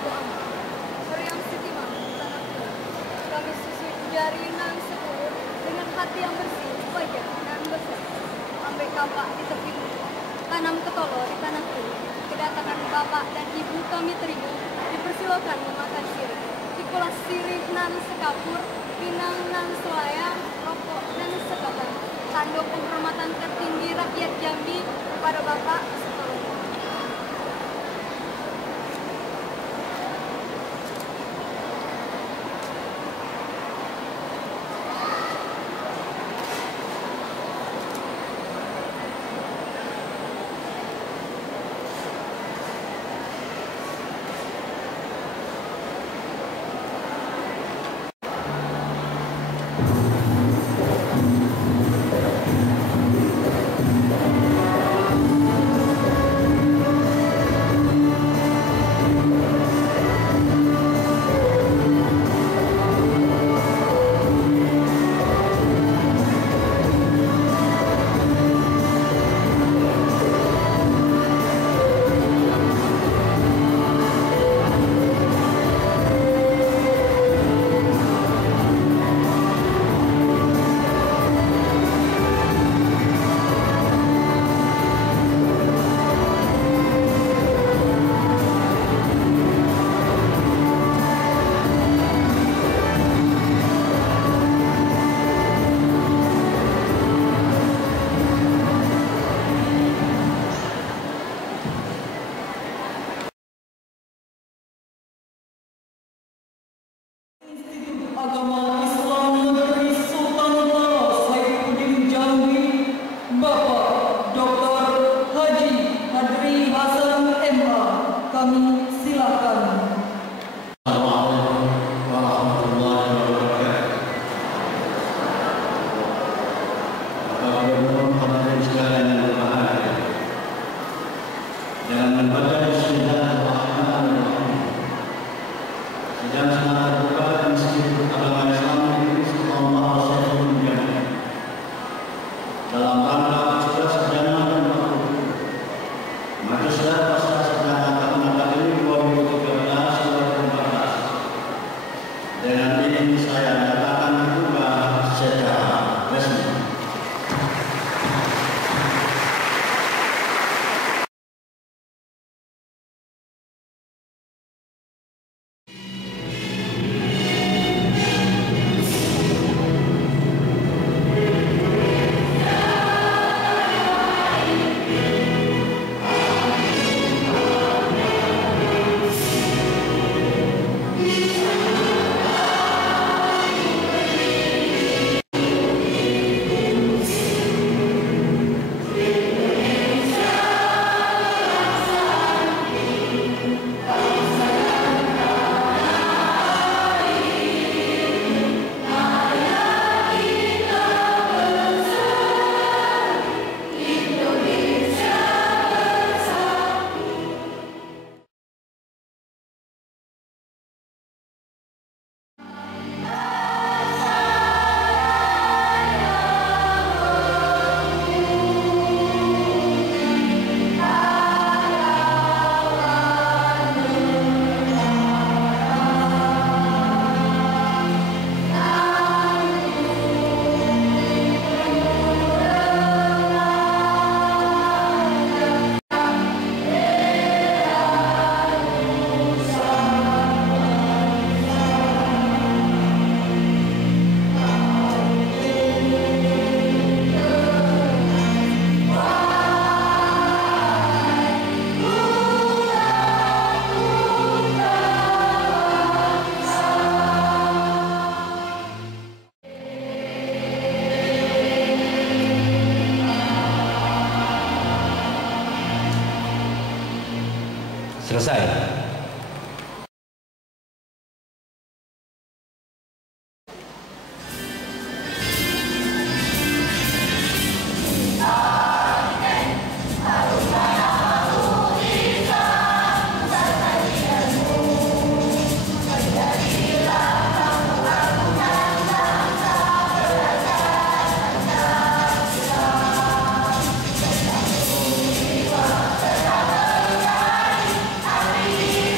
Meriam Siti Mam, tanahku. Kami susui jari nan sepuluh dengan hati yang bersih, baik dan besar. Sampai kapak di tepi bumi, tanam ketolo di tanahku. Kedatangan bapak dan ibu kami terima, dipersilakan memakan sirih. Dikulas sirih nan sekapur, pinang nan selayang, rokok dan sekapan. Tanduk penghormatan tertinggi rakyat Jambi kepada Bapak Sutomo. Agama Islam Negeri Sultanullah Saifuddin Jambi, Bapak Dr. Haji Hadri Hasan MA, kami silakan. Assalamualaikum warahmatullahi wabarakatuh. Bapak Gubernur hadirin sekalian yang berbahagia, dengan membaca Bismillahirrahmanirrahim, sidang secara terbuka Institut Agama Islam Negeri Sultanullah Saifuddin Jambi dalam rangka 17 Januari 2020 Majelis Pasca Sidang Angkatan Akademi 2013-2014 dengan ini saya nyatakan dibuka secara resmi. Selesai. Amin.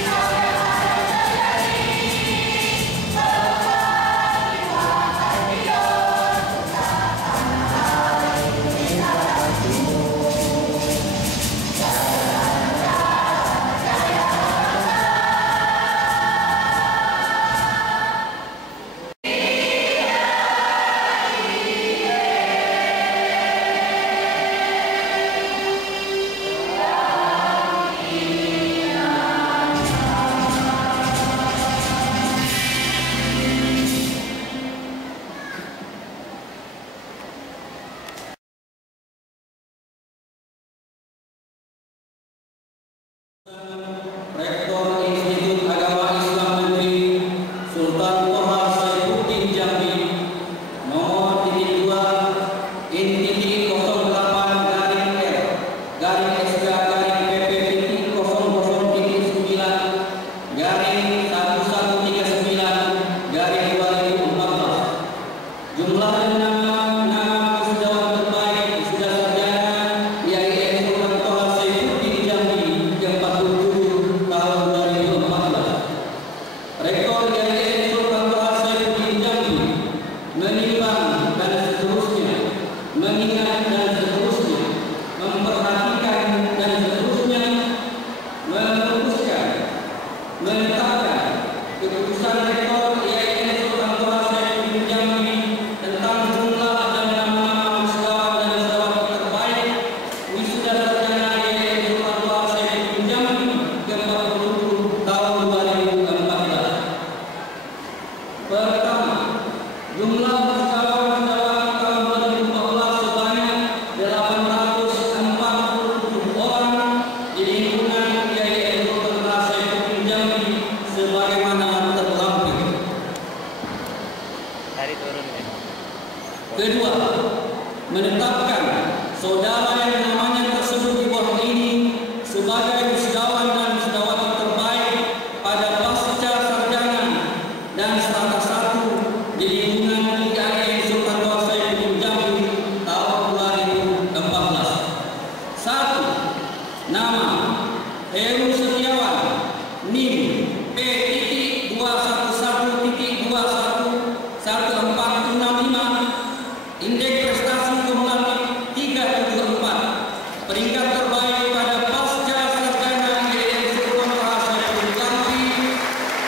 Heru Setiawan, NIM P.211.211465, indeks prestasi kumulatif 374, peringkat terbaik pada pasca sarjana IAIN Sultan Toha Saifuddin Jambi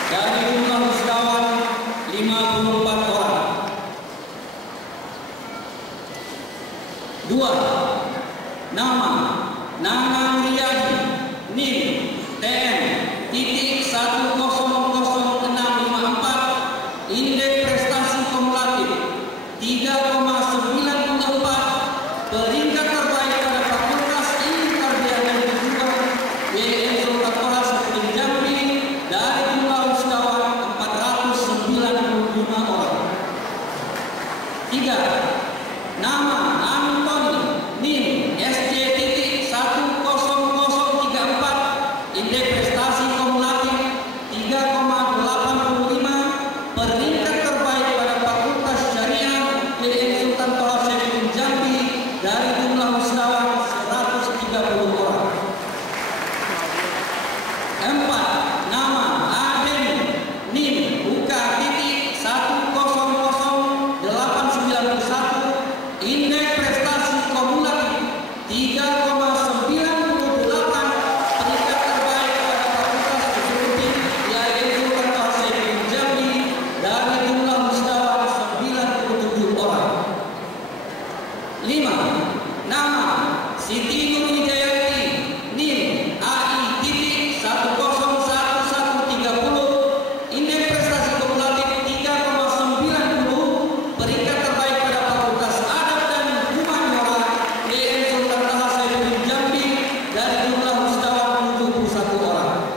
dari jumlah wisatawan 54 orang. 2. Nama Nanang Riyadi, NIM TN.1000654, indeks prestasi kumulatif 3,94, peringkat terbaik pada Fakultas Ilmu Tarbiyah dan Kejuruan IAIN Sultan Toha Saifuddin Jambi dari jumlah wisatawan 495 orang. 3. Nama Antoni, NIM SJ.10034, indeks prestasi kumulatif 3,85, peringkat terbaik pada Fakultas Syariah IAIN Sultan Toha Saifuddin Jambi dari jumlah wisatawan 130 orang. 4. Nama Aden, NIM UK.100.891, indeks prestasi kumulatif 3,98, peringkat terbaik pada Fakultas Usuluddin IAIN Sultan Toha Saifuddin Jambi dari jumlah wisatawan 97 orang. 5. Nama Siti Nurwijayanti, NIM AI.1011130, indeks prestasi kumulatif 3,90, peringkat terbaik pada Fakultas Adab dan Humaniora IAIN Sultan Toha Saifuddin Jambi dari jumlah wisatawan 71 orang.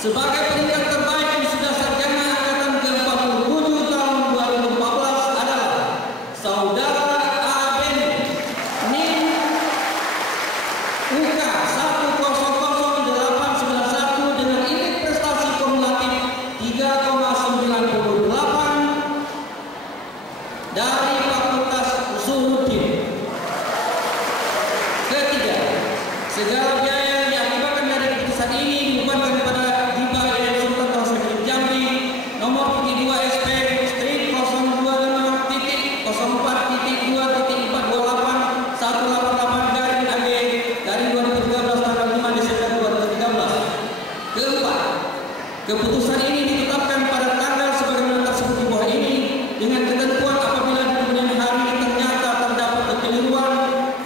Sebagai peringkat terbaik wisuda sarjana angkatan ke-47 tahun 2014 adalah Saudara Aben, NIM UK.100.891 dengan indeks prestasi kumulatif 3,98 dari Fakultas Usuluddin. Ketiga, segala biaya yang diakibatkan dari keputusan ini dibebankan kepada Diba IAIN Sultan Toha Saifuddin Jambi nomor 2 SP Strip 025-428-188-AG/2013 tanggal 5 Desember 2013. Keempat, keputusan ini ditetapkan pada tanggal sebagaimana tersebut di bawah ini dengan ketentuan apabila di kemudian hari ternyata terdapat kekeliruan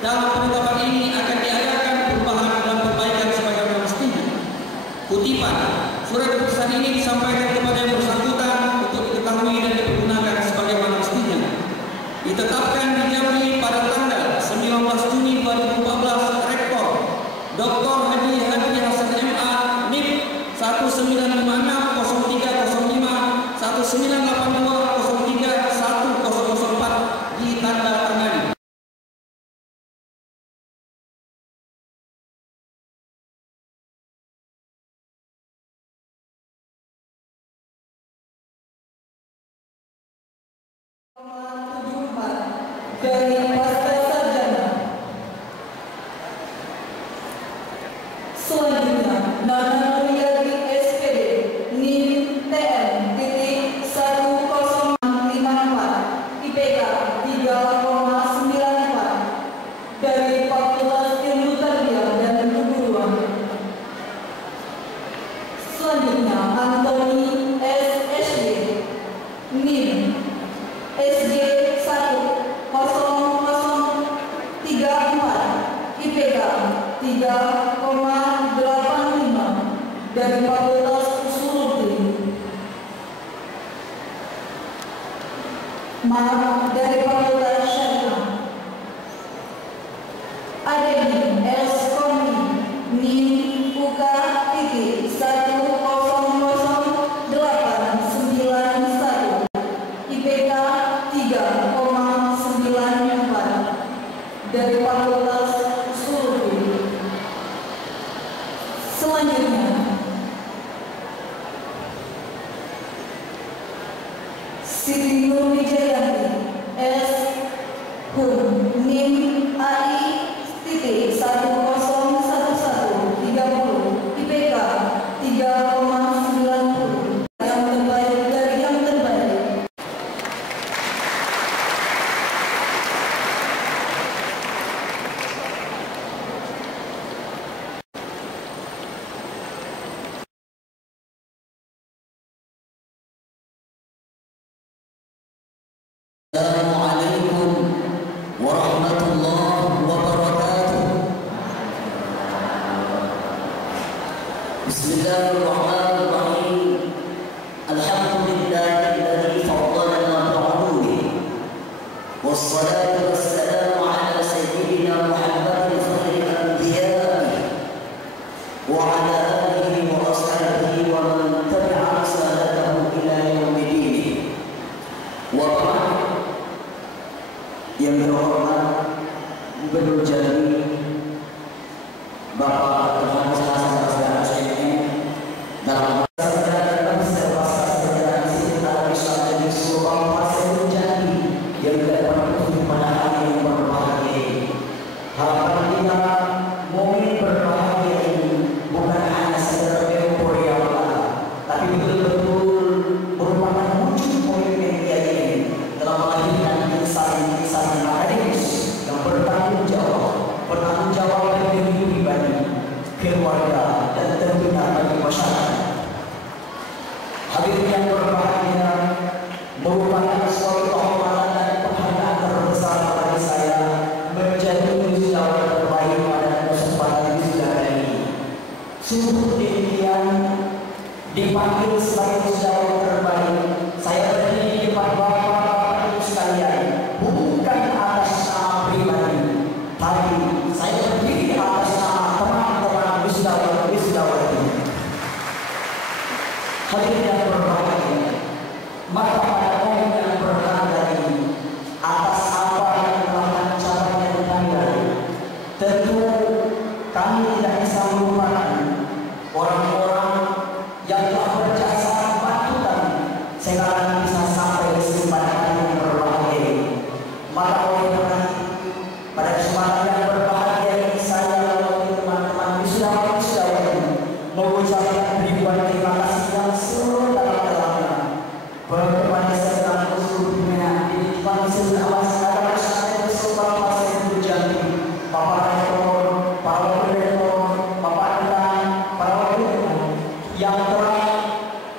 dalam penetapan ini akan diadakan perubahan dan perbaikan sebagaimana mestinya. Kutipan, surat keputusan ini disampaikan kepada yang bersangkutan untuk diketahui dan dipergunakan sebagaimana mestinya. Ditetapkan di Jambi pada tanggal 19 Juni 2014, Rektor Dr. Haji Hadri Hasan MA, NIM 19560305 1982031004 ditandatangani. Dari pasca sarjana. Selanjutnya, Nanang Riyadi SPD, NIM TN.1054, IPK 3,94 dari Fakultas Ilmu Tarbiyah dan Keguruan. Selanjutnya, Antoni SSD, NIM SJ10034, IPK 3,85 dari Fakultas Usuluddin. Maaf, dari Fakultas Syariah. Adeni S. Koni, NIM UK.100.891, IPK 3,94 dari Fakultas Usuluddin. Selanjutnya, Siti Nurwijayanti S. Hum, NIM AI.10111, warahmatullahi wabarakatuh. Bismillahirrahmanirrahim. Alhamdulillahilladzi faddalana bi'ulumihi. Wassalatu wassalamu ala sayyidina Muhammadin khairil anbiya'i wa ala alihi wa ashabihi wa man tabi'a risalatahu ila yaumid. Wa ba'd. Yang terhormat Gubernur Jambi Bapak Tuhan Hasan Basri SNM dalam yang dapat pada hari yang berbahagia. Harapan kita momen berbahagia ini bukan hanya sekedar euforia belaka, tapi betul-betul merupakan wujud komitmen kita ini dalam melahirkan insan-insan akademis yang bertanggung jawab bagi diri pribadi, keluarga, dan tentunya bagi masyarakat. Hadirin yang berbahagia, merupakan suatu kehormatan dan penghargaan terbesar bagi saya menjadi wisudawan terbaik pada kesempatan wisuda kali ini. Sungguh demikian, dipanggil sebagai wisudawan terbaik, saya berdiri di depan bapak-bapak ibu sekalian bukan atas nama pribadi, tapi saya berdiri atas nama teman-teman wisudawan-wisudawati. Hadirin yang berbahagia, maka pada momen yang berharga ini, atas apa yang telah mencapainya di kami, tentu kami tidak bisa melupakan orang-orang yang telah berjasa membantu kami sehingga kami bisa sampai di kesempatan yang berbahagia. Maka oleh karena itu, pada kesempatan yang berbahagia ini, saya melalui teman-teman wisudawan-wisudawati mengucapkan ribuan terima kasih yang sedalam-dalamnya kepada segenap unsur pimpinan di Divisi Awas Agama Syariah Sultan Pasir Jambi, Bapak Rektor, para Prorektor, Bapak Dekan, para wakil yang telah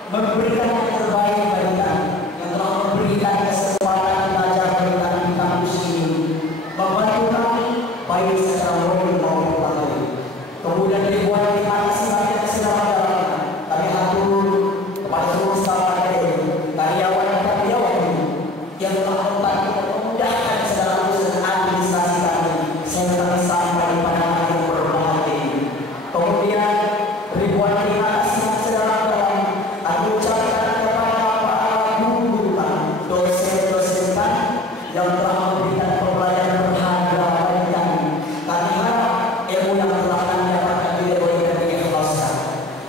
memberikan yang terbaik bagi kami, yang telah memberikan kesempatan belajar bagi kami di kampus ini, membantu kami baik secara moral maupun materi. Kemudian ribuan terima kasih bagi yang sedalam-dalamnya kami atur kepada seluruh staf akademik, karyawan-karyawan yang telah membantu dan memudahkan segala urusan administrasi kami sehingga kami sampai pada hari yang berbahagia ini. Kemudian ribuan terima kasih yang sedalam-dalam kami ucapkan kepada para guru kami, dosen-dosen kami yang telah memberikan pembelajaran berharga bagi kami. Kami harap ilmu yang telah kami dapatkan diberikan dengan ikhlaskan.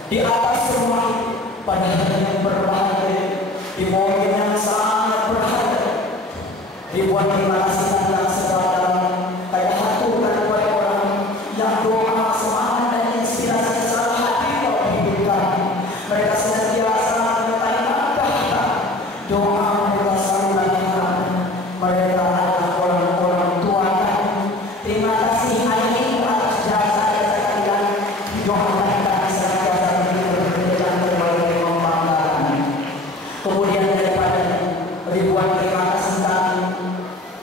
Di atas semua itu, pada hari yang berbahagia, di momen yang sangat berharga, ribuan terima kasih yang sedalam kami haturkan kepada orang yang doa, semangat, dan inspirasi selalu hadir dalam hidup kami. Mereka senantiasa menyertai langkah kami. Doa mereka selalu kami harapkan. Mereka adalah orang-orang tua kami. Terima kasih hanya itu atas jasa-jasa kalian. Doakan kami senantiasa berjalan terbaik dan membanggakan. Kemudian daripada ribuan terima kasih kami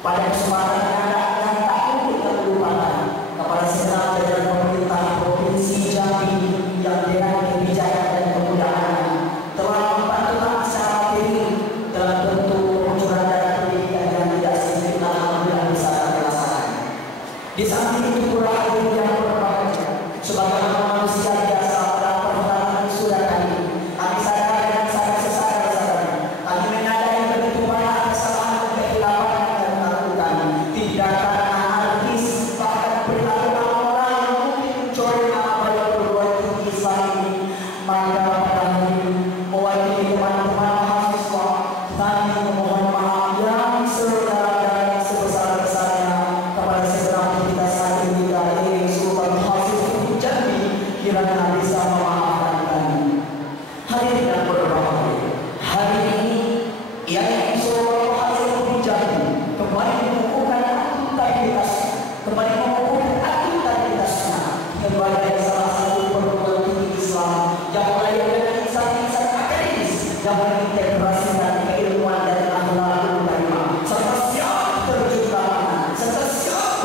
pada kesempatan yang tak mungkin terlupakan kepada segenap jajaran pemerintah Provinsi Jambi yang dengan kebijakan dan kemudahan telah membantu kami secara materi dalam bentuk pengucuran dana pendidikan yang tidak sedikit alhamdulillah bisa kami rasakan. Di samping itu pula hadirin yang berbahagia, sebagai manusia biasa pada perjalanan wisuda kami sadar dan sangat sesadar-sadar kami menyadari begitu banyak kesalahan dan kehilapan yang kami lakukan, tindakan anarkis, bahkan perilaku orang yang mungkin mencuri nama baik perguruan tinggi Islam ini. Maka pada hari ini, mewakili teman-teman mahasiswa, kami memohon maaf yang sedalam dan yang sebesar-besarnya kepada segenap kita saat ini dari Sultan Hafiz Jambi, kiranya bisa memaafkan kami. Hadirin yang berbahagia, hari ini yang Sultan Hafiz Jambi kembali mengukuhkan akuntabilitasnya, kembali mengukuhkan akuntabilitasnya sebagai salah satu perguruan tinggi Islam yang melayani insan-insan akademis yang mengintegrasikan keilmuan dan akhlakul karimah serta siap terjun ke lapangan, serta siap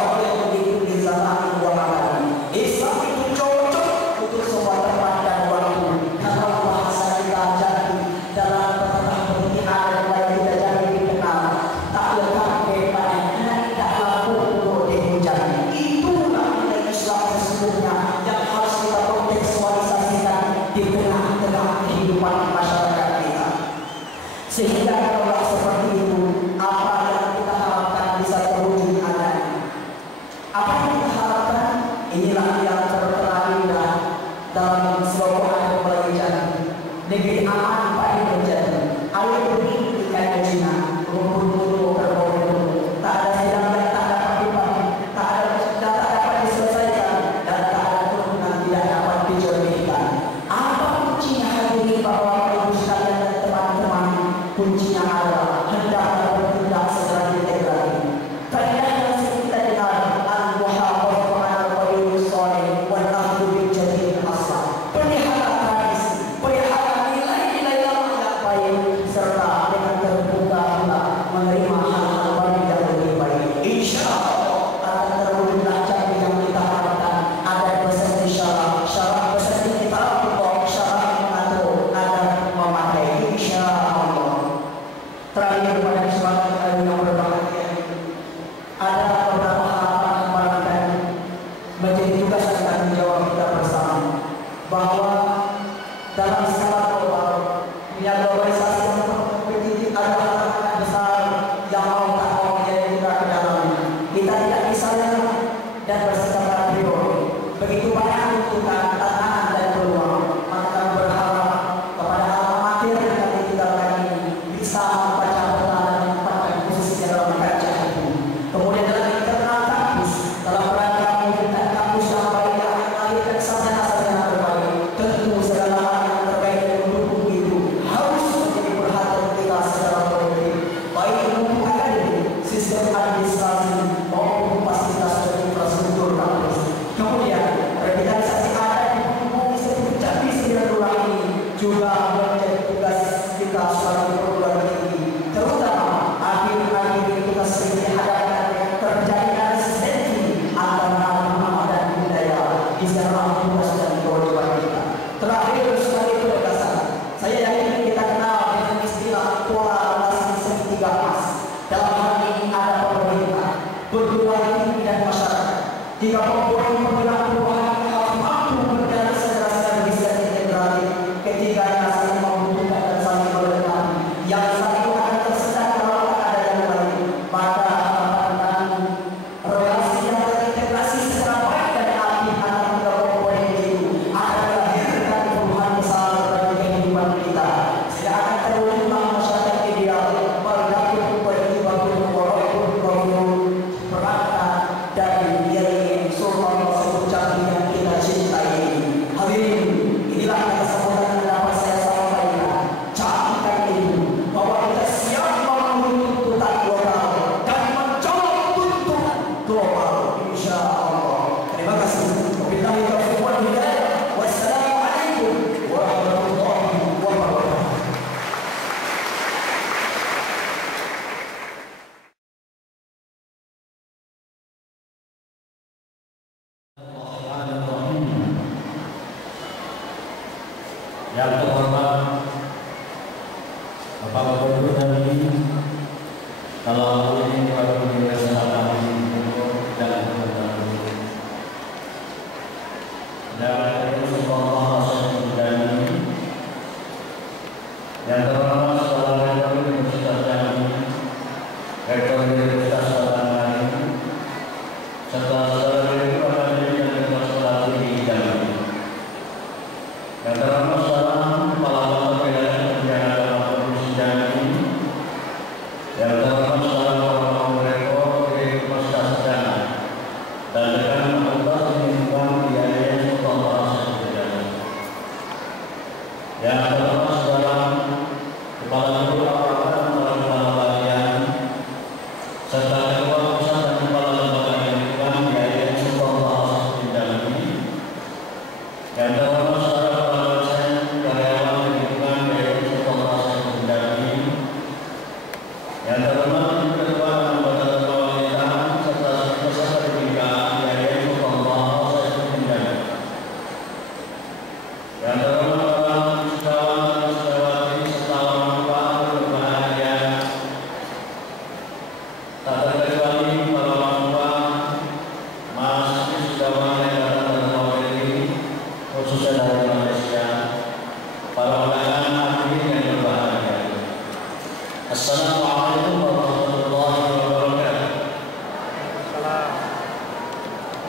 sesuatu yang begitu dizalami dua kali. Islam itu cocok untuk semua tempat dan waktu. Kalau bahasa kita jadi dalam pertengah berhenti ada mulai kita jadi dikenal. Tak lekat kepada tidak laku untuk dihujat. Itulah nilai Islam sesungguhnya yang harus kita kontekstualisasikan di tengah-tengah kehidupan masyarakat kita. Sehingga kalau seperti itu, apa yang kita harapkan bisa terwujud adanya. Apa yang kita harapkan? Inilah yang tertera dalam sebuah ayat pelajaran. Negeri aman pagi terjadi, air bening ikan Cina, rumput berbau, tak ada sidang dan tak dapat dipahami, tak dapat diselesaikan dan tak ada kerukunan tidak dapat dijernihkan. Apa kuncinya hari ini bahwa ibu sekalian dan teman-teman? Kuncinya adalah hendaklah bertindak secara integrasi. Kaidah yang sering kita dengar, al-muhafazah 'alal qawli shalih wal akhdhu bil jadid asal. Pelihara tradisi, pelihara nilai-nilai lama yang baik serta dengan terbuka pula menerima hal-hal baru yang lebih baik. Insyaallah akan terwujudlah janji yang kita harapkan. Ada beserta syarat beserta kita Allah, syarat mengatur agar memakai. Insyaallah. Terakhir pada kesempatan kali yang berbahagia ini, ada beberapa harapan dan menjadi tugas dan tanggung jawab kita bersama bahwa dalam skala global, dunia globalisasi yang berkompetisi ada harapan besar yang mau tak mau menjadi kita ke dalamnya. Kita tidak bisa lengah dan bersikap priori. Begitu banyak tuntutan, tantangan dan peluang, maka kami berharap kepada alam materi yang ditinggalkan ini bisa membaca peta dan menempatkan posisinya dalam kaca itu. Kemudian dalam internal kampus, dalam rangka mewujudkan kampus yang baik yang melahirkan sarjana-sarjana terbaik, tentu segala hal yang terkait dengan mendukung itu harus menjadi perhatian kita secara kolektif, baik mendukung akademik, sistem administrasi maupun fasilitas dan infrastruktur kampus. Kemudian revitalisasi adat di bumi seperti Candi Sembilan ini juga menjadi tugas kita sebagai perguruan tinggi, terutama akhir-akhir ini kita sering dihadapkan dengan terjadinya resistensi antara agama dan budaya di dalam tugas dan kewajiban kita. Terakhir sebagai penegasan, saya yakin kita kenal dengan istilah pola relasi segitiga emas. Dalam hal ini ada pemerintah, perguruan tinggi dan masyarakat. Jika pemerintahan perubahan harus mampu berjalan secara bisa integratif, ketiganya saling membutuhkan dan saling melengkapi. Yang satu akan tersedak kalau ada yang lain, maka harapan relasi yang terintegrasi secara baik dan aktif antara tiga komponen itu akan melahirkan perubahan besar bagi kehidupan kita. Sehingga akan terwujudlah masyarakat ideal berlaku beribadun walaupun berangkat dari nilai sultan sepucuk yang kita cintai ini. Hadirin, inilah kata sambutan yang dapat saya sampaikan. Camkan itu bahwa kita siap memenuhi tuntutan global dan menjawab tuntutan global. Insyaallah. Terima kasih. Wabillahi taufiq wal hidayah. Wassalamualaikum warahmatullahi wabarakatuh. Yang terhormat Bapak Gubernur dan kalau ini diwakili bersama kami untuk dan dan Allah dan yang terhormat Saudara Rektor Universitas Jambi, Rektor Universitas Sarangan, serta Saudara Rektor Akademi dan Rektor Sekolah Tinggi Jambi. Yang terhormat Saudara Kepala Bangsa Pilihan Pendidikan Provinsi Jambi, yang terhormat Saudara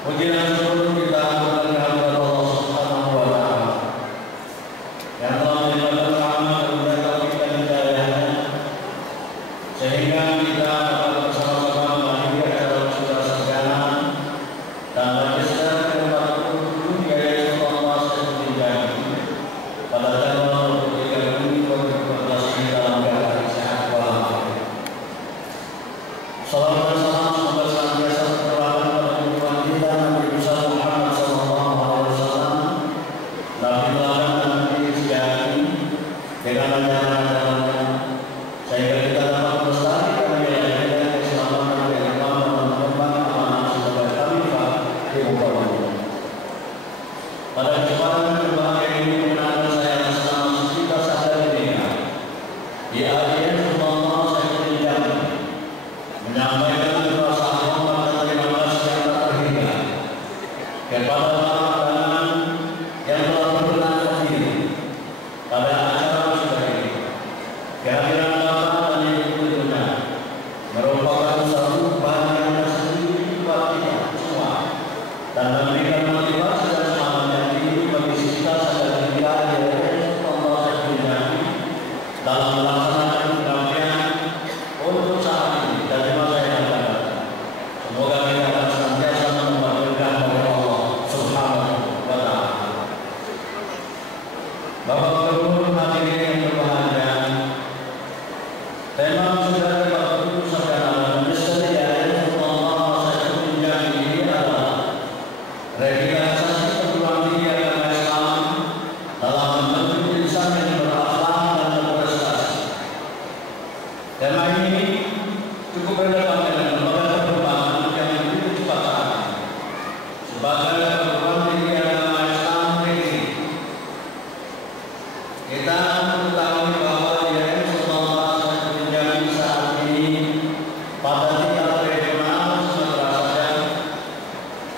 Puji dan syukur kita aturkan kehadirat Allah Subhanahu wa Ta'ala yang telah menyebabkan rahmat dan taufik dan hidayahnya sehingga kita dapat bersama-sama menghadiri acara wisuda sarjana dan magister ke-47 Yayasan Allah Syekhul Jami pada tanggal 23 Juni 2014 ini dalam keadaan sehat walafiat. Salam dan salam semoga senantiasa tercurahkan pada junjungan kita Nabi besar Muhammad sallallahu alaihi wasallam, Nabi teladan dan Nabi sejati dengan ajaran-ajarannya sehingga kita dapat melestarikan nilai-nilai keselamatan dan kehidupan dan mengembang amanah sebagai khalifah di muka bumi. Pada kesempatan berbahagia ini mengenalkan saya atas nama kita Sahdarinina di ADN Sultan Syekhul Jami menyampaikan perasaan hormat dan terima kasih yang tak terhingga kepada para undangan yang telah berkenan hadir pada acara wisuda ini. Kehadiran Bapak dan Ibu tentunya merupakan satu bahagian tersendiri buat kita semua dan memberikan motivasi dan semangat yang tinggi bagi kita sadar kita di Allah Syekhul Jami dalam melaksanakan pengabdian untuk saat ini dan di masa yang akan datang. Semoga kita akan senantiasa memperhatikan oleh Allah Subhanahu wa Ta'ala. Bapak Gubernur hadirin yang berbahagia, tema wisuda ke-47 sarjana magister Yayasan Allah Syekhul Jami ini adalah revitalisasi perguruan tinggi agama Islam dalam membentuk insan yang berakhlak dan berprestasi. Tema ini cukup relevan dengan lembaga perkembangan yang begitu cepat saat ini. Sebagai perguruan tinggi agama Islam negeri, kita mengetahui bahwa Yayasan Allah Syekhul Jami saat ini pada tingkat regional Sumatera saja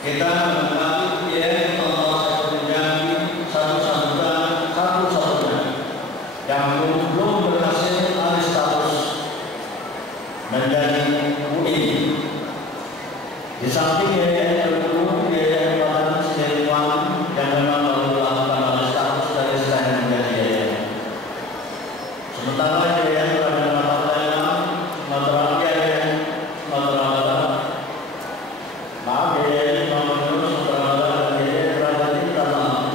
kita menempati Yayasan Allah Syekhul Jami satu-satunya yang belum berhasil alih status menjadi UI. Di samping Yayasan Guru, Yayasan Badan Sejatiwan yang memang baru melakukan alih status dari sekarang menjadi yayasan. Sementara Yayasan Raden Matahari Sumatera Yayasan Sumatera Barat, maaf Yayasan Sumatera Barat dan Yayasan Raden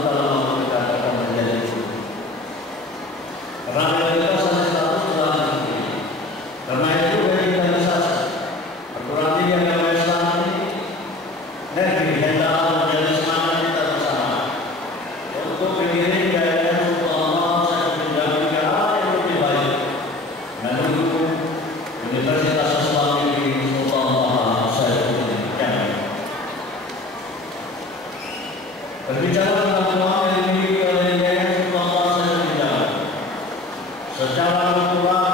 dalam dikatakan menjadi itu. Karena realitas alih status telah terjadi. Karena itu revitalisasi perguruan tinggi agama Islam negeri hendaklah menjadi semangat kita bersama untuk mengiring Yayasan Allah Syekhul Jami ke arah yang lebih baik menuju Universitas Islam Negeri Sultan Syekhul Jami. Berbicara tentang peluang yang dimiliki oleh Yayasan Allah Syekhul Jami, secara kultural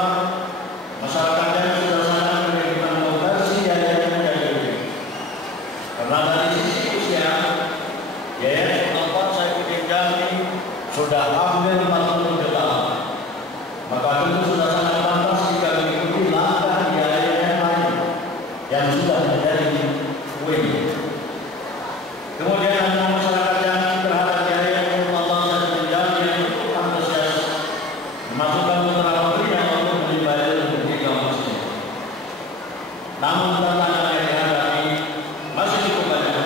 masyarakat yang sudah sangat menerima konversi yayasan menjadi UIN. Karena dari sisi usia, Yayasan Allah Syekhul Jami sudah hampir 40 tahun. Maka tentu sudah sangat pantas jika mengikuti langkah yayasan lain yang sudah menjadi UIN. Kemudian ada masyarakat yang terhadap Yayasan Allah Syekhul Jami yang cukup antusias memasukkan putra putrinya untuk menjadi di kaum muslim. Namun tantangan yang dihadapi masih cukup banyak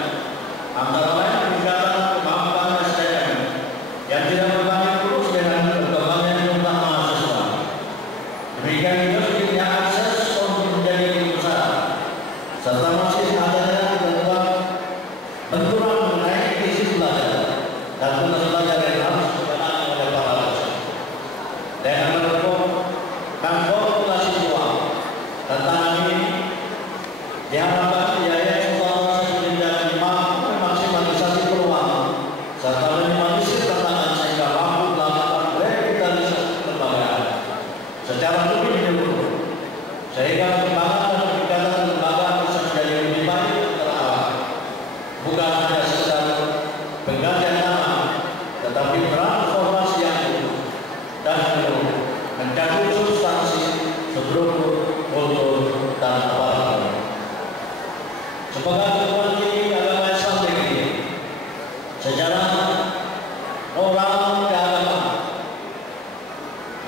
sejarah orang keagamaan.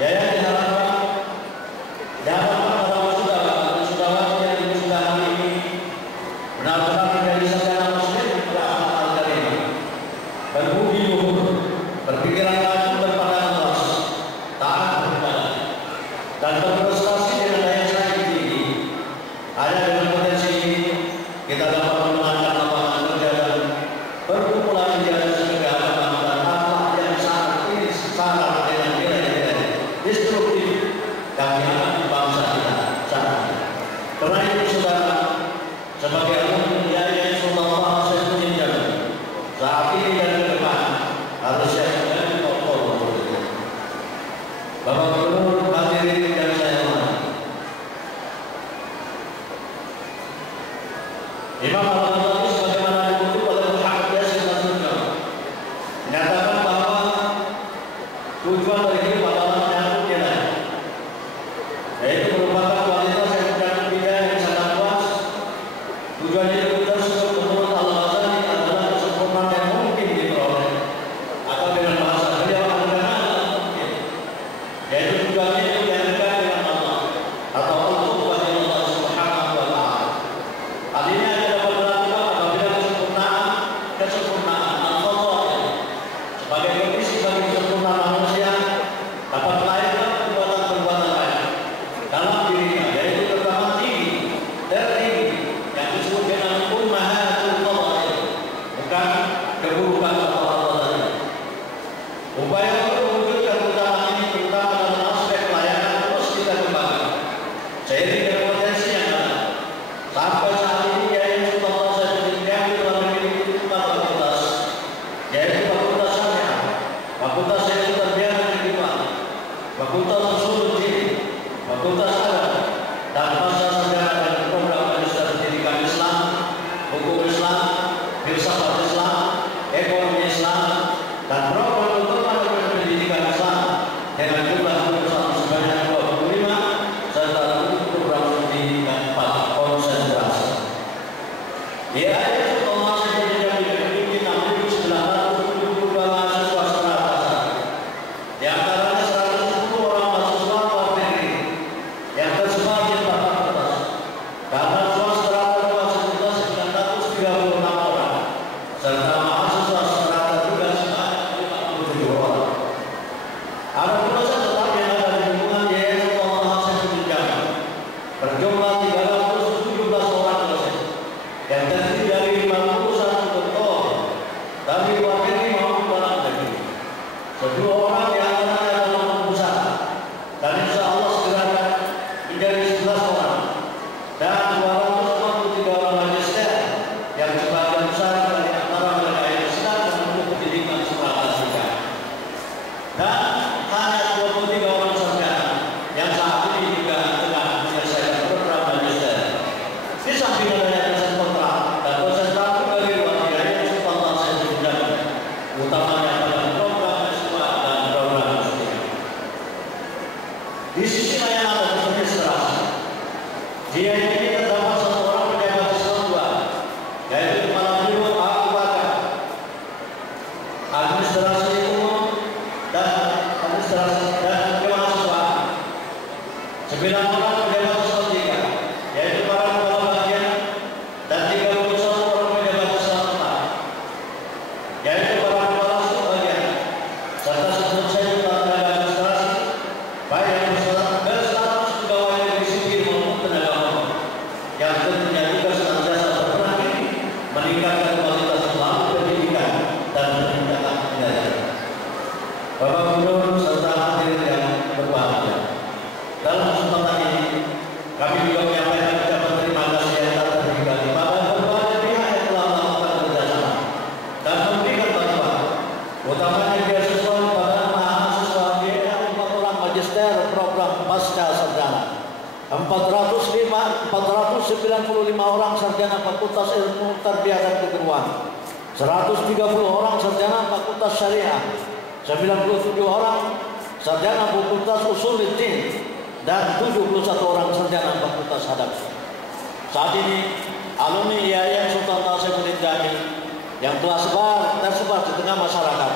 Yayasan diharapkan dapat para saudara yang dimusuhkan hari ini benar-benar menjadi sarjana muslim berakhlak al-karimah, berbudi luhur, berpikiran laju, berpandangan luas, taat beribadah, dan berprestasi dengan daya saing tinggi. Hanya dengan potensi ini kita dapat memenangkan lapangan kerja dan perkumpulan idealis keagamaan dan akhlak yang sangat dengan nilai-nilai destruktif yang dianggap bangsa kita saat ini. Karena itu saudara, sebagai alumni Yayasan Sultan Saifuddin Jamil saat ini dan ke depan harus siap menjadi tokoh itu. Bapak Gubernur, hadirin yang saya hormati, Imam Al-Ghazali sebagaimana dikutip oleh Muhammad Yasin Nasrullah menyatakan bahwa tujuan dari hidup adalah menyambut nilai, yaitu merupakan kualitas yang mencakup bidang yang sangat luas. Tujuan hidup tersebut menurut Al-Ghazali adalah kesempurnaan yang mungkin diperoleh, atau dengan bahasa beliau adalah mungkin, yaitu tujuan hidup yang dekat dengan Allah atau untuk wajah Allah Subhanahu wa Ta'ala. Hal ini hanya dapat dilakukan apabila kesempurnaan al-fadha'il sebagai kondisi bagi kesempurnaan manusia dapat melahirkan perbuatan-perbuatan baik dalam dirinya, yaitu terutama tinggi, tertinggi yang disebut dengan ummahatul fadha'il, bukan keburukan atau al-fadha'il. Upaya untuk mewujudkan keutamaan ini terutama dalam aspek pelayanan terus kita kembangkan seiring dengan potensi yang ada. Sampai saat ini Yayasan Sultan Saifuddin Jamil telah memiliki 4 fakultas, yaitu Fakultas Syariah, Fakultas Ilmu Tarbiyah dan Kehidupan, Fakultas Ushul Din, Fakultas Adab, dan Pasca Sarjana dan Program Magister Pendidikan Islam, Hukum Islam, Filsafat Islam, Ekonomi Islam, dan program utama pendidikan Islam dengan jumlah jurusan sebanyak 25 serta program studi dan 4 konsentrasi. Yayasan Sultan Saifuddin Jamil memiliki 6.972 mahasiswa secara dasar, di antaranya 110 orang mahasiswa luar negeri yang tersebar di 4 fakultas, dan mahasiswa secara luas sekitar 936 orang, serta mahasiswa secara juga sebanyak 57 orang. Ada pula tetap yang ada di lingkungan Yayasan Sultan Saifuddin Jamil berjumlah 317 orang dosen yang terdiri dari 51 doktor dari luar negeri maupun dalam negeri, 10 orang di antaranya dalam pusat, dan insya Allah segera akan menjadi 11 orang, dan 253 orang magister yang sebagian besar dari antara mereka yang sedang menempuh pendidikan sekolah juga, dan hanya 23 orang sarjana yang saat ini juga tengah menyelesaikan program magister. Di samping adanya dosen kontrak dan dosen praktik dari luar Yayasan Sultan Saifuddin Jamil, utamanya pada program S2 dan program S3. Di sisi lain ada administrasi. Dia ini terdapat 1 orang pejabat Islam 2, yaitu Kepala Biro Abu Bakar, administrasi umum dan administrasi dan kemahasiswaan. 9 orang pejabat Islam 3, yaitu para kepala bagian, dan 31 orang pejabat Islam 4, yaitu para kepala subbagian, serta seterusnya juga tenaga administrasi, baik yang berstatus pegawai negeri sipil maupun tenaga umum, yang tentunya juga senantiasa berperan meningkatkan kualitas mutu pendidikan dan peningkatan kinerja. Bapak Gubernur serta hadirin yang berbahagia, dalam kesempatan ini kami juga menyampaikan ucapan terima kasih yang tak terhingga kepada berbagai pihak yang telah melakukan kerjasama dan memberikan bantuan, utamanya beasiswa kepada mahasiswa biaya 4 orang magister program pasca sarjana, 495 orang sarjana Fakultas Ilmu Tarbiyah dan Keguruan, 130 orang sarjana Fakultas Syariah, 97 orang sarjana Fakultas Ushul Din, dan 71 orang sarjana Fakultas Adab. Saat ini alumni Yayasan Sultan Saifuddin Jamil yang telah tersebar di tengah masyarakat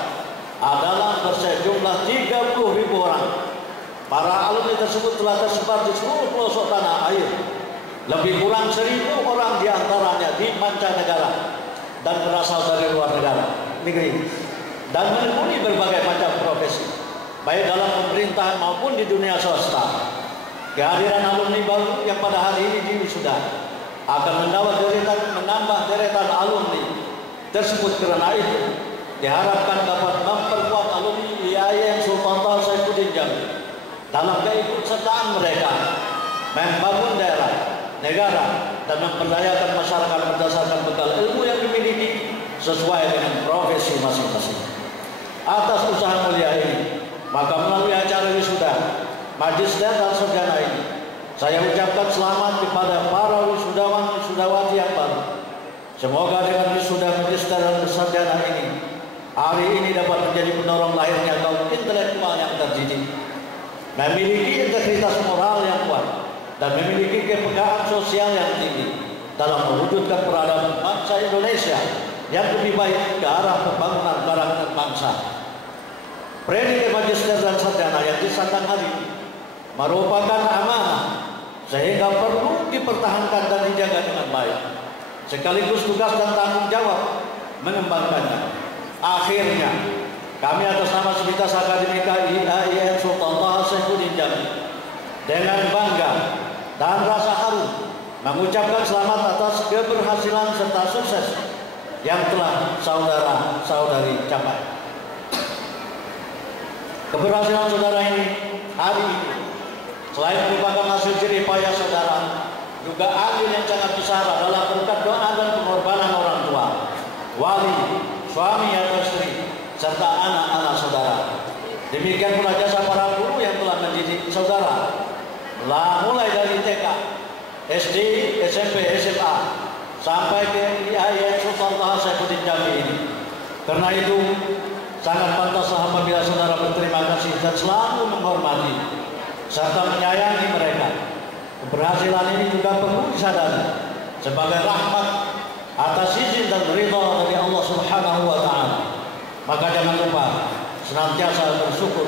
adalah bersejumlah 30.000 orang. Para alumni tersebut telah tersebar di seluruh pelosok tanah air. Lebih kurang 1.000 orang diantaranya di mancanegara dan berasal dari luar negeri dan menekuni berbagai macam profesi, baik dalam pemerintahan maupun di dunia swasta. Kehadiran alumni baru yang pada hari ini diwisuda akan menambah deretan alumni tersebut. Karena itu diharapkan dapat memperkuat alumni IAIN Sultan Taha Saifuddin Jamil dalam keikutsertaan mereka membangun daerah, negara, dan memperdayakan masyarakat berdasarkan bekal ilmu yang dimiliki sesuai dengan profesi masing-masing. Atas usaha mulia ini, maka melalui acara wisuda Magister dan Sarjana ini, saya ucapkan selamat kepada para wisudawan wisudawati yang baru. Semoga dengan wisuda Magister dan Sarjana ini, hari ini dapat menjadi penorong lahirnya kaum intelektual yang terdidik, memiliki integritas moral yang kuat, dan memiliki kepekaan sosial yang tinggi dalam mewujudkan peradaban bangsa Indonesia yang lebih baik ke arah pembangunan karakter bangsa. Predikat Magister dan Sarjana yang disandang hari ini merupakan amanah sehingga perlu dipertahankan dan dijaga dengan baik, sekaligus tugas dan tanggung jawab mengembangkannya. Akhirnya kami atas nama Sivitas Akademika IAIN Sultan Taha Saifuddin Jamil dengan bangga dan rasa haru mengucapkan selamat atas keberhasilan serta sukses yang telah saudara-saudari capai. Keberhasilan saudara ini hari ini selain merupakan hasil jerih payah saudara, juga andil yang sangat besar adalah berkat doa dan pengorbanan orang tua, wali, suami atau istri, serta anak-anak saudara. Demikian pula jasa para guru yang telah mendidik saudara, mulai dari TK, SD, SMP, SMA, sampai ke IAIN Sultan Taha Saifuddin Jamil ini. Karena itu sangat pantaslah apabila saudara berterima kasih dan selalu menghormati serta menyayangi mereka. Keberhasilan ini juga perlu disadari sebagai rahmat atas izin dan ridha dari Allah Subhanahu wa Ta'ala. Maka jangan lupa senantiasa bersyukur,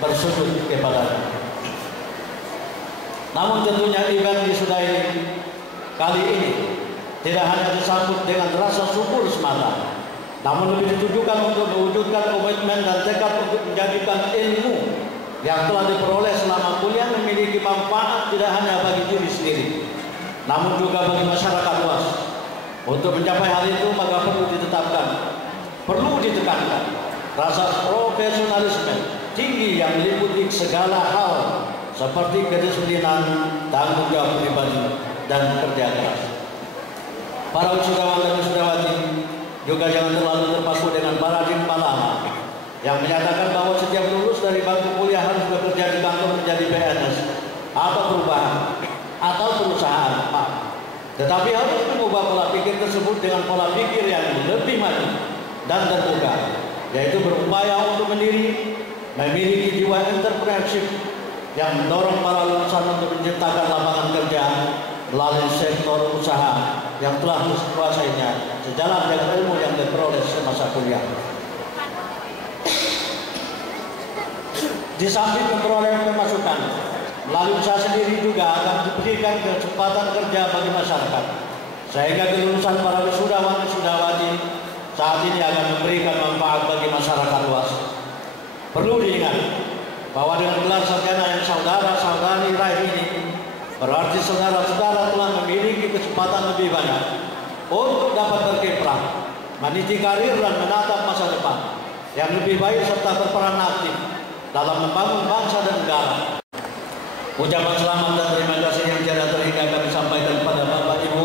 bersujud kepada-Nya. Namun tentunya event wisuda ini kali ini tidak hanya disambut dengan rasa syukur semata, namun lebih ditujukan untuk mewujudkan komitmen dan tekad untuk menjadikan ilmu yang telah diperoleh selama kuliah memiliki manfaat tidak hanya bagi diri sendiri, namun juga bagi masyarakat luas. Untuk mencapai hal itu maka perlu ditekankan rasa profesionalisme tinggi yang meliputi segala hal seperti kedisiplinan, tanggung jawab pribadi, dan kerja keras. Para wisudawan dan wisudawati juga jangan terlalu terpaku dengan paradigma lama yang menyatakan bahwa setiap lulus dari bangku kuliah harus bekerja di kantor menjadi PNS atau perubahan atau perusahaan. Tetapi harus mengubah pola pikir tersebut dengan pola pikir yang lebih maju dan terbuka, yaitu berupaya untuk memiliki jiwa entrepreneurship yang mendorong para lulusan untuk menciptakan lapangan kerja melalui sektor usaha yang telah dikuasainya sejalan dengan ilmu yang diperoleh semasa kuliah. Di samping memperoleh pemasukan melalui usaha sendiri juga akan diberikan kesempatan kerja bagi masyarakat, sehingga kelulusan para wisudawan wisudawati saat ini akan memberikan manfaat bagi masyarakat luas. Perlu diingat bahwa dengan gelar sarjana yang saudara-saudari raih ini berarti saudara-saudara telah memiliki kesempatan lebih banyak untuk dapat berkiprah, meniti karir dan menatap masa depan yang lebih baik serta berperan aktif dalam membangun bangsa dan negara. Ucapan selamat dan terima kasih yang tiada terhingga kami sampaikan kepada Bapak Ibu,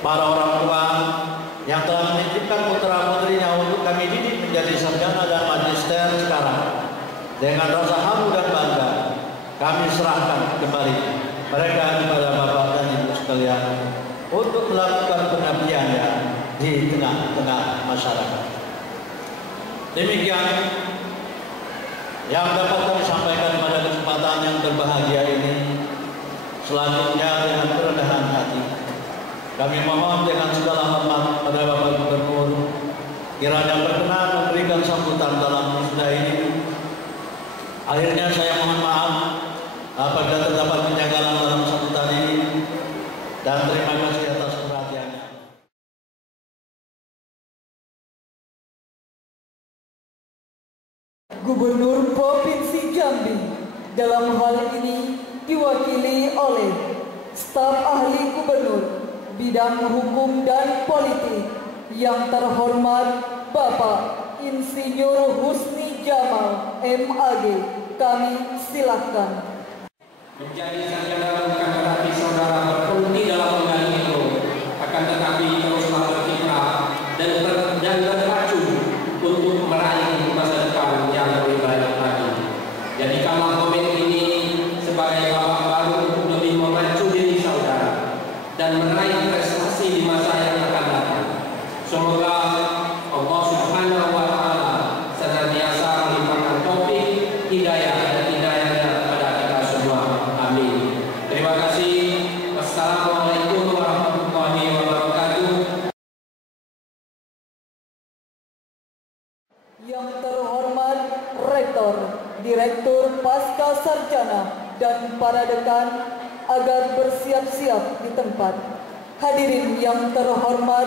para orang tua yang telah menitipkan putra-putrinya untuk kami didik menjadi sarjana dan magister sekarang. Dengan rasa haru dan bangga, kami serahkan kembali mereka kepada Bapak dan Ibu sekalian untuk melakukan pengabdiannya di tengah-tengah masyarakat. Demikian yang dapat kami sampaikan pada kesempatan yang berbahagia ini. Selanjutnya dengan kerendahan hati kami mohon dengan segala hormat pada Bapak Gubernur kiranya berkenan memberi Akhirnya saya mohon maaf apabila terdapat kejanggalan dalam sambutan ini dan terima kasih atas perhatiannya. Gubernur Provinsi Jambi dalam hal ini diwakili oleh staf ahli gubernur bidang hukum dan politik yang terhormat Bapak Insinyur Husni Jamal MAG. Kami silakan. Menjadi sarjana bukan berarti saudara berhenti dalam menggali itu, akan tetapi teruslah berkiprah dan berpacu untuk meraih masa depan yang lebih baik lagi. Jadikanlah momen ini sebagai babak baru untuk lebih memacu diri saudara dan meraih prestasi di masa yang akan datang. Semoga Allah Subhanahu wa Ta'ala senantiasa melimpahkan taufik, hidayah dan hidayahnya kepada kita semua. Amin. Terima kasih. Wassalamualaikum warahmatullahi wabarakatuh. Yang terhormat Rektor, Direktur Pasca Sarjana dan para dekan agar bersiap-siap di tempat. Hadirin yang terhormat,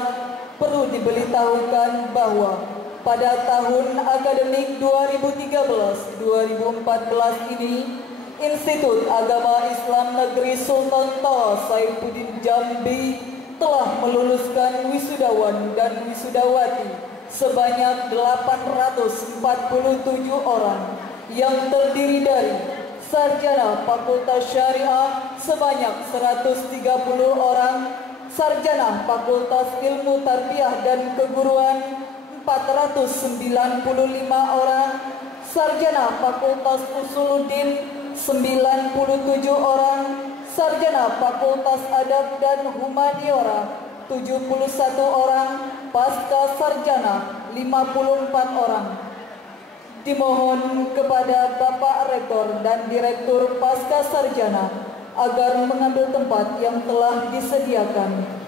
perlu diberitahukan bahwa pada tahun akademik 2013-2014 ini, Institut Agama Islam Negeri Sultan Toha Saifuddin Jambi telah meluluskan wisudawan dan wisudawati sebanyak 847 orang yang terdiri dari sarjana Fakultas Syariah sebanyak 130 orang, sarjana Fakultas Ilmu Tarbiyah dan Keguruan 495 orang, sarjana Fakultas Usuluddin 97 orang, sarjana Fakultas Adab dan Humaniora 71 orang, pasca sarjana 54 orang. Dimohon kepada Bapak Rektor dan Direktur Pasca Sarjana agar mengambil tempat yang telah disediakan.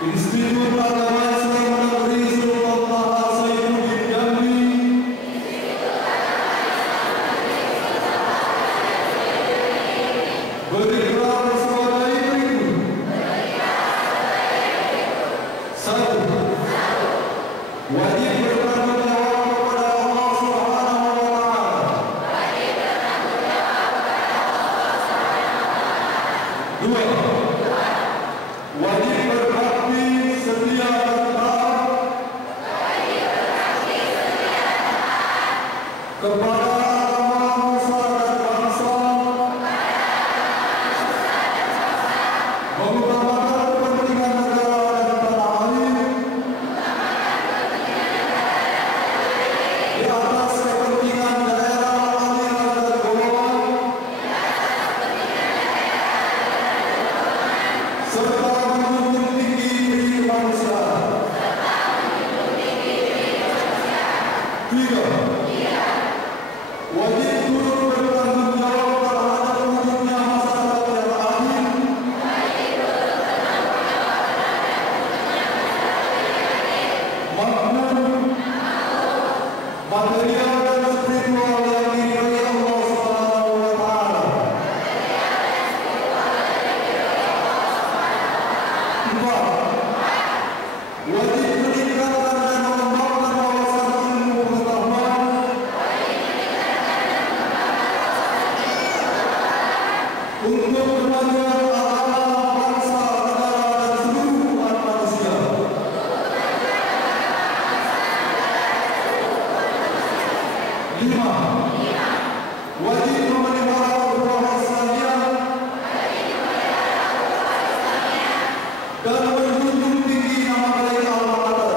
Institut Agama Islam Negeri Sultan Toha Saifuddin Jambi berikrar sebagai berikut. 1. Wajib bertanggung jawab kepada Allah Subhanahu wa Ta'ala. 2. Wajib berbakti setia dan taat kepada agama nusa dan bangsa, mengutamakan kepentingan negara dan tanah air, kemajuan agama, bangsa, negara, dan seluruh umat manusia. 5. Wajib memelihara ukhuwah Islamiyah dan menjunjung tinggi nama baik alma mater.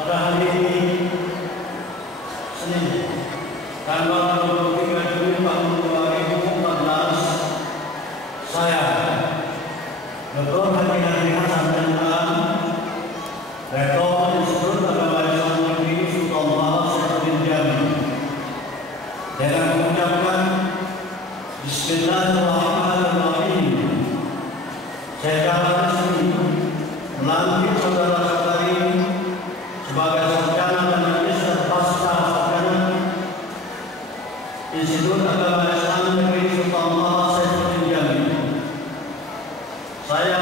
Pada hari ini, Senin, tanggal 23 Juli tahun 2014, saya, Dr. Haji Nazri Hasan MA, Rektor Institut Agama Islam Negeri Sultan Saifuddin Jami, dengan mengucapkan Bismillahirrahmanirrahim, secara resmi melantik saudara-saudari sebagai sarjana dan magister pasca sarjana Institut Agama Islam Negeri Sultan Saifuddin Jami. Saya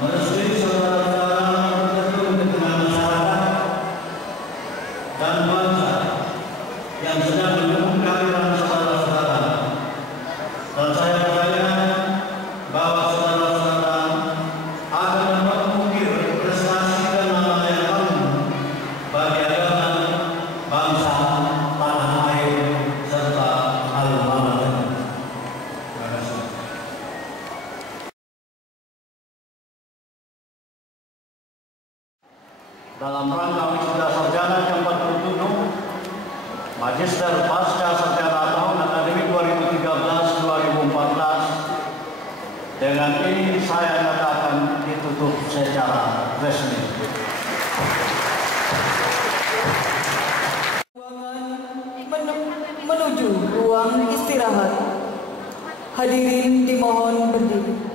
merestui saudara-saudara bergabung dengan masyarakat dan bangsa yang sedang mendukung kehadiran saudara-saudara, dan saya percaya bahwa saudara-saudara akan dapat mengukir prestasi dan nama yang baru bagi agama, bangsa, tanah air, serta alma mater. Terima kasih. Dalam rangka wisuda sarjana ke-47, Magister Pasca Sarjana tahun akademik 2013-2014, dengan ini saya nyatakan ditutup secara resmi. Menuju ruang istirahat. Hadirin dimohon berdiri.